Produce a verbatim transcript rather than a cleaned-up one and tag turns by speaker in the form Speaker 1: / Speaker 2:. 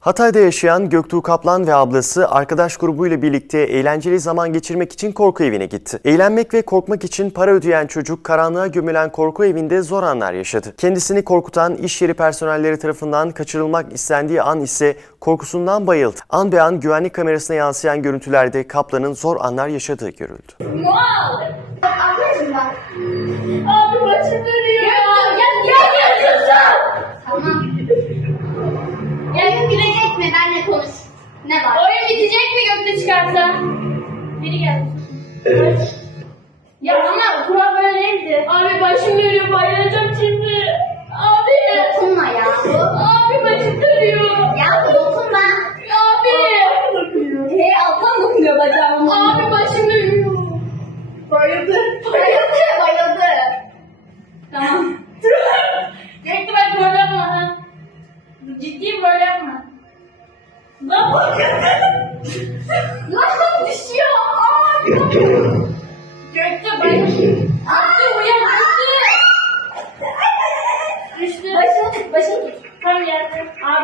Speaker 1: Hatay'da yaşayan Göktuğ Kaplan ve ablası arkadaş grubuyla birlikte eğlenceli zaman geçirmek için korku evine gitti. Eğlenmek ve korkmak için para ödeyen çocuk karanlığa gömülen korku evinde zor anlar yaşadı. Kendisini korkutan iş yeri personelleri tarafından kaçırılmak istendiği an ise korkusundan bayıldı. An be an güvenlik kamerasına yansıyan görüntülerde Kaplan'ın zor anlar yaşadığı görüldü.
Speaker 2: Wow! Arkadaşım bak. Abi başım dönüyor. Ya ya ya ya. Tamam. Oyun gülecek mi? Benle konuş. Ne var? Oyun bitecek mi Gökte çıkarsa? Biri geldi.
Speaker 3: Evet.
Speaker 2: Ya ama kural böyle değildi. Abi başım dönüyor. Bayılacağım şimdi. Abi. Dokunma ya. Abi başım dönüyor. Ya dokunma. Abi. He alttan dokunuyor bacağım. Abi başım dönüyor. Bayıldı. Bayıldı. Bayıldı. Tamam. Gökte bak böyle yapma ha. Ciddiyim böyle yapma. Lan bakıyorsun. Lan düşüyor. Aa, Gökte bayıldı. Abi uyan düştü. Düştü. Başını tut, başını tut. Tam yerde. Abi.